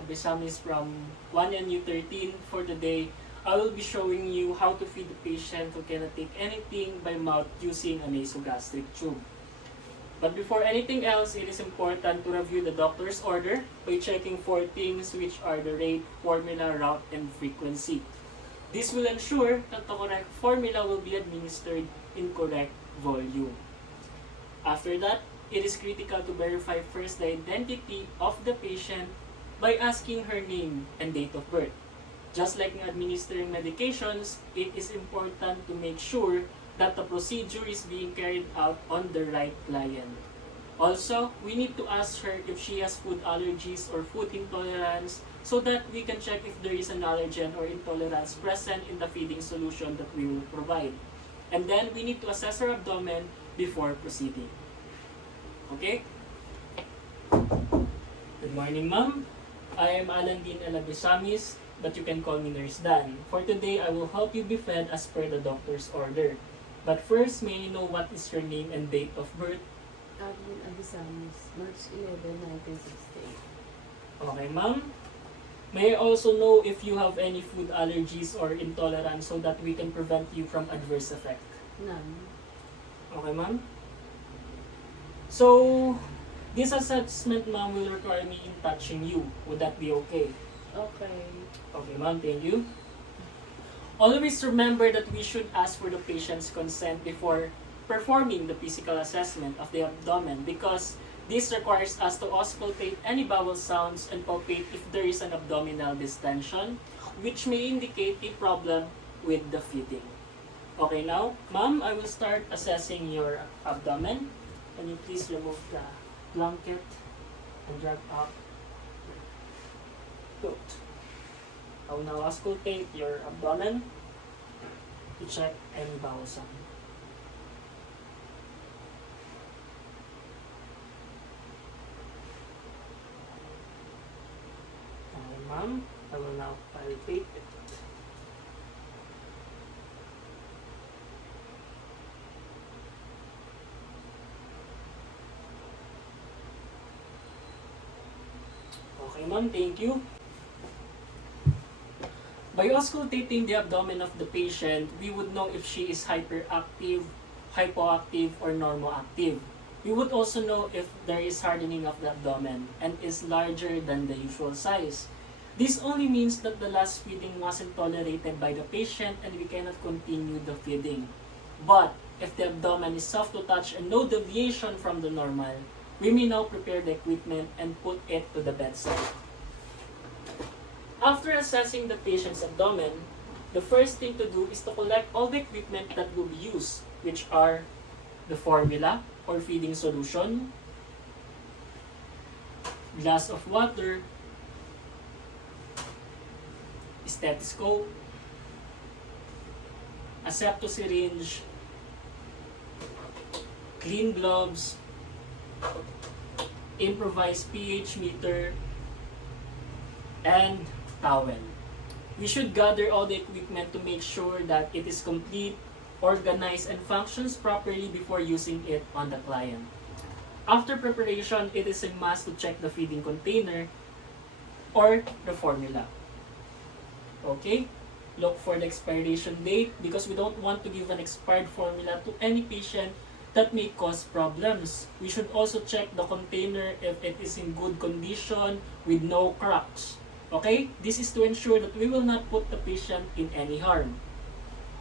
Abesamis from 1NU13. For today, I will be showing you how to feed the patient who cannot take anything by mouth using a nasogastric tube. But before anything else, it is important to review the doctor's order by checking 4 things, which are the rate, formula, route, and frequency. This will ensure that the correct formula will be administered in correct volume. After that, it is critical to verify first the identity of the patient by asking her name and date of birth. Just like in administering medications, it is important to make sure that the procedure is being carried out on the right client. Also, we need to ask her if she has food allergies or food intolerance so that we can check if there is an allergen or intolerance present in the feeding solution that we will provide. And then we need to assess her abdomen before proceeding. Okay? Good morning, ma'am. I am Allan Dean L, but you can call me Nurse Dan. For today, I will help you be fed as per the doctor's order. But first, may I know what is your name and date of birth? Abesamis, March 11, 1968. Okay, ma'am. May I also know if you have any food allergies or intolerance so that we can prevent you from adverse effect? None. Okay, ma'am. So, this assessment, ma'am, will require me in touching you. Would that be okay? Okay. Okay, ma'am. Thank you. Always remember that we should ask for the patient's consent before performing the physical assessment of the abdomen because this requires us to auscultate any bowel sounds and palpate if there is an abdominal distension, which may indicate a problem with the feeding. Okay, now, ma'am, I will start assessing your abdomen. Can you please remove the blanket and drag up your throat? I will now auscultate your abdomen to check any bowel sound. Okay, ma'am, I will now palpate it. Okay, ma'am, thank you. By auscultating the abdomen of the patient, we would know if she is hyperactive, hypoactive, or normoactive. We would also know if there is hardening of the abdomen and is larger than the usual size. This only means that the last feeding wasn't tolerated by the patient and we cannot continue the feeding. But if the abdomen is soft to touch and no deviation from the normal, we may now prepare the equipment and put it to the bedside. After assessing the patient's abdomen, the first thing to do is to collect all the equipment that will be used, which are the formula or feeding solution, glass of water, stethoscope, a septo syringe, clean gloves, improvised pH meter, and towel. We should gather all the equipment to make sure that it is complete, organized, and functions properly before using it on the client. After preparation, it is a must to check the feeding container or the formula. Okay? Look for the expiration date because we don't want to give an expired formula to any patient that may cause problems. We should also check the container if it is in good condition with no cracks. Okay? This is to ensure that we will not put the patient in any harm.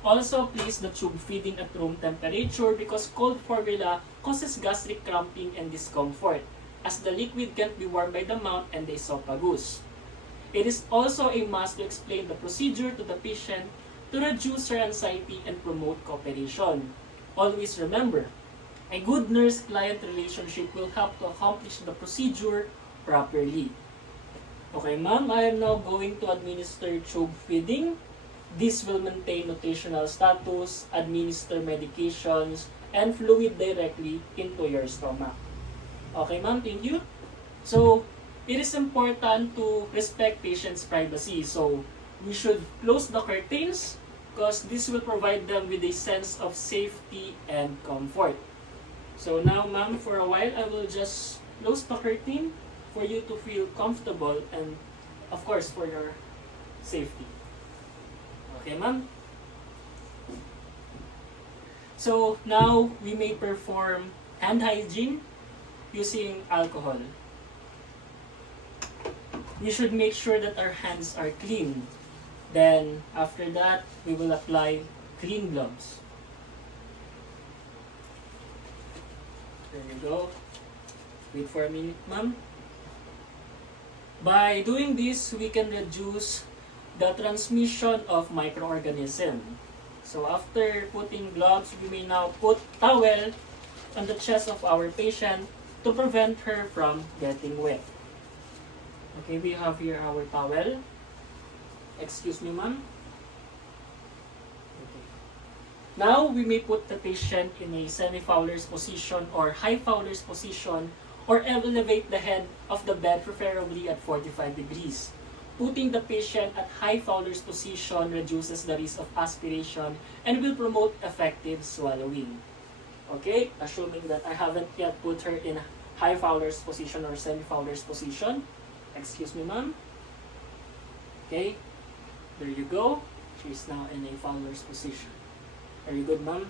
Also, place the tube feeding at room temperature because cold formula causes gastric cramping and discomfort as the liquid can't be warmed by the mouth and the esophagus. It is also a must to explain the procedure to the patient to reduce her anxiety and promote cooperation. Always remember, a good nurse-client relationship will help to accomplish the procedure properly. Okay, ma'am, I am now going to administer tube feeding. This will maintain nutritional status, administer medications, and fluid directly into your stomach. Okay, ma'am, thank you. So, it is important to respect patients' privacy. So, we should close the curtains because this will provide them with a sense of safety and comfort. So now, ma'am, for a while, I will just close the curtain for you to feel comfortable and Of course, for your safety. Okay, ma'am? So, now we may perform hand hygiene using alcohol. We should make sure that our hands are clean. Then, after that, we will apply clean gloves. There you go. Wait for a minute, ma'am. By doing this, we can reduce the transmission of microorganisms. So after putting gloves, we may now put towel on the chest of our patient to prevent her from getting wet. Okay, we have here our towel. Excuse me, ma'am. Okay. Now, we may put the patient in a semi-Fowler's position or high Fowler's position, or elevate the head of the bed preferably at 45 degrees. Putting the patient at high Fowler's position reduces the risk of aspiration and will promote effective swallowing. Okay, assuming that I haven't yet put her in high Fowler's position or semi-Fowler's position. Excuse me, ma'am. Okay, there you go. She's now in a Fowler's position. Very good, ma'am.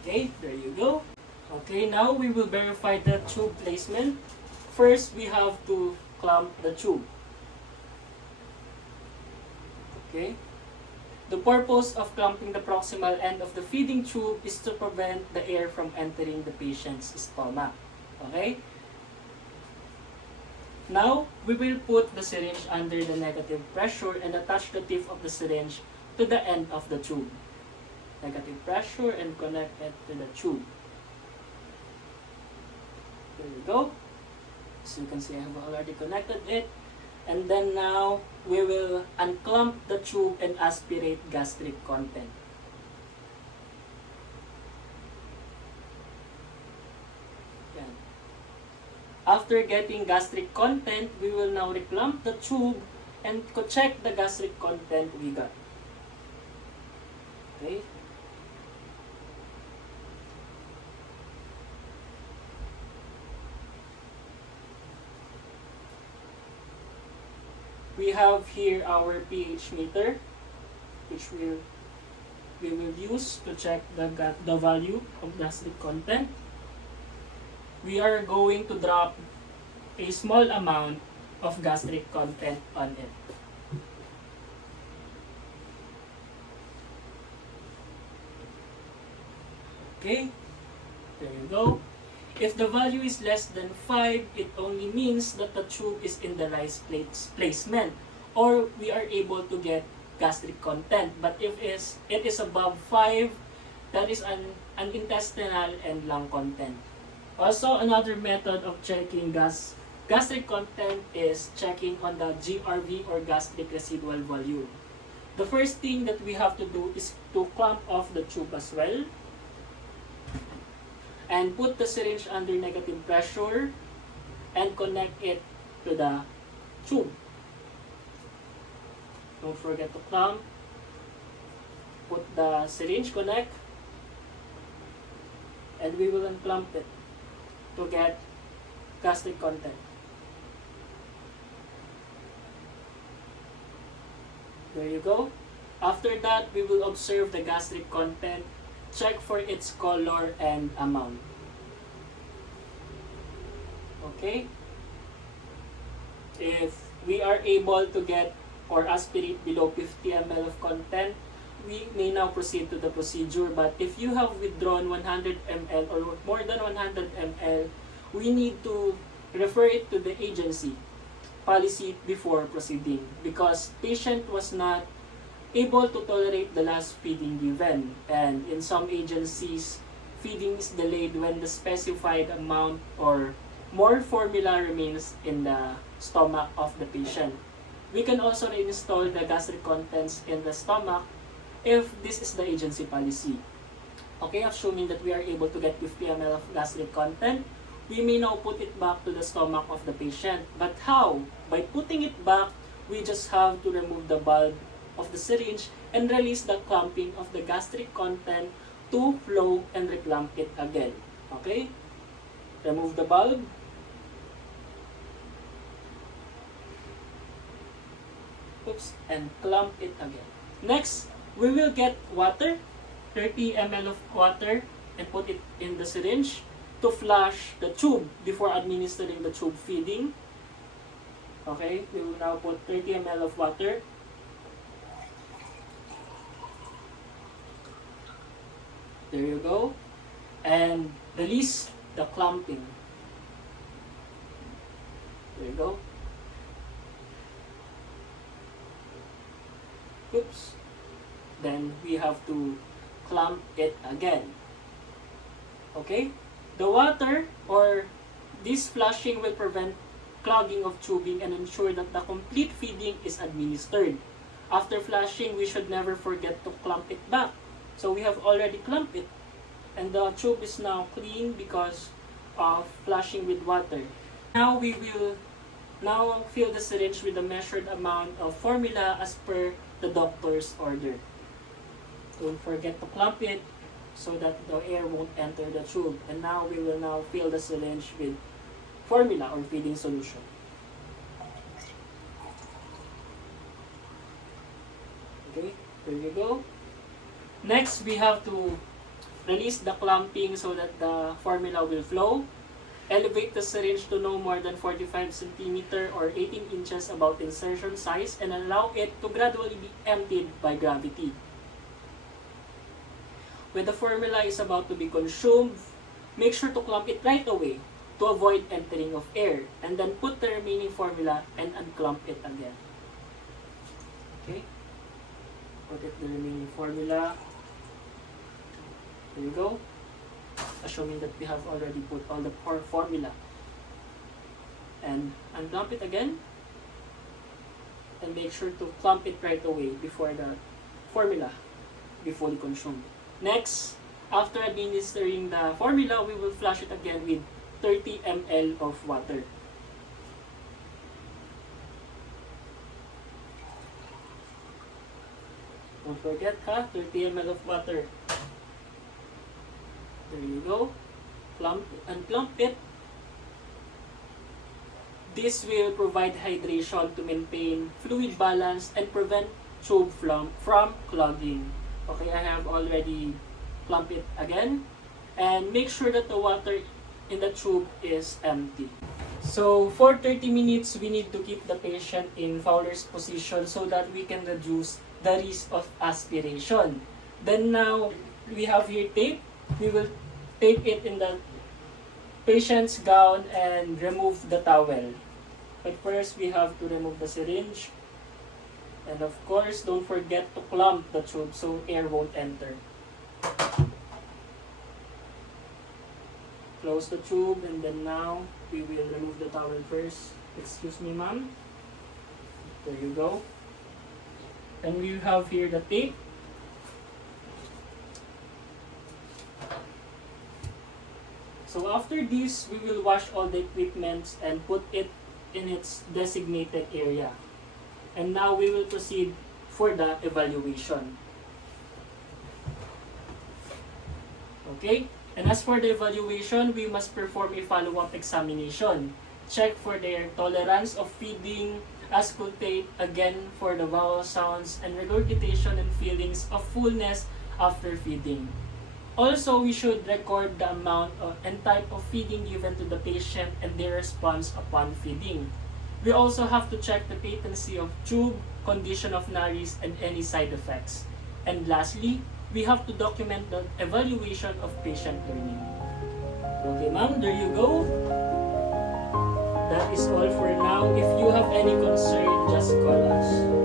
Okay, there you go. Okay, now we will verify the tube placement. First, we have to clamp the tube. Okay. The purpose of clamping the proximal end of the feeding tube is to prevent the air from entering the patient's stomach. Okay? Now, we will put the syringe under the negative pressure and attach the tip of the syringe to the end of the tube. Negative pressure and connect it to the tube. There you go. As you can see, I have already connected it. And then now, we will unclamp the tube and aspirate gastric content. Yan. After getting gastric content, we will now reclamp the tube and check the gastric content we got. Okay. We have here our pH meter, which we will use to check the value of gastric content. We are going to drop a small amount of gastric content on it. Okay, there you go. If the value is less than 5, it only means that the tube is in the right placement, or we are able to get gastric content. But if it is above 5, that is an intestinal and lung content. Also, another method of checking gastric content is checking on the GRV or gastric residual volume. The first thing that we have to do is to clamp off the tube as well. And put the syringe under negative pressure and connect it to the tube. Don't forget to clamp. Put the syringe, connect, and we will unclamp it to get gastric content. There you go. After that, we will observe the gastric content. Check for its color and amount. Okay? If we are able to get or aspirate below 50 ml of content, we may now proceed to the procedure. But if you have withdrawn 100 ml or more than 100 ml, we need to refer it to the agency policy before proceeding, because patient was not able to tolerate the last feeding given, and in some agencies, feeding is delayed when the specified amount or more formula remains in the stomach of the patient. We can also reinstall the gastric contents in the stomach if this is the agency policy. Okay, assuming that we are able to get 50 ml of gastric content, we may now put it back to the stomach of the patient. But how? By putting it back, we just have to remove the bulb of the syringe and release the clamping of the gastric content to flow and reclamp it again. Okay? Remove the bulb. oops, and clamp it again. Next, we will get water, 30 ml of water, and put it in the syringe to flush the tube before administering the tube feeding. Okay, we will now put 30 ml of water. There you go. And release the clamping. There you go. Oops. Then we have to clamp it again. Okay? The water or this flushing will prevent clogging of tubing and ensure that the complete feeding is administered. After flushing, we should never forget to clamp it back. So we have already clamped it. And the tube is now clean because of flushing with water. Now we will fill the syringe with the measured amount of formula as per the doctor's order. Don't forget to clamp it so that the air won't enter the tube. And now we will now fill the syringe with formula or feeding solution. Okay, there you go. Next, we have to release the clamping so that the formula will flow. Elevate the syringe to no more than 45 cm or 18 inches above insertion size and allow it to gradually be emptied by gravity. When the formula is about to be consumed, make sure to clamp it right away to avoid entering of air, and then put the remaining formula and unclamp it again. Okay? Put it the remaining formula. There you go. Assuming that we have already put all the formula. And unclamp it again. And make sure to clamp it right away before the formula be fully consumed. Next, after administering the formula, we will flush it again with 30 ml of water. Don't forget 30 ml of water. There you go. Unclamp it. This will provide hydration to maintain fluid balance and prevent tube from clogging. Okay, I have already clamped it again. And make sure that the water in the tube is empty. So for 30 minutes, we need to keep the patient in Fowler's position so that we can reduce the risk of aspiration. Then now, we have here tape. We will tape it in the patient's gown and remove the towel. But first, we have to remove the syringe. And of course, don't forget to clamp the tube so air won't enter. Close the tube, and then now we will remove the towel first. Excuse me, ma'am. There you go. And we have here the tape. So after this, we will wash all the equipment and put it in its designated area. And now we will proceed for the evaluation. Okay? And as for the evaluation, we must perform a follow-up examination. Check for their tolerance of feeding, auscultate again for the vowel sounds, and regurgitation and feelings of fullness after feeding. Also, we should record the amount and type of feeding given to the patient and their response upon feeding. We also have to check the patency of tube, condition of nares, and any side effects. And lastly, we have to document the evaluation of patient learning. Okay, ma'am, there you go. That is all for now. If you have any concern, just call us.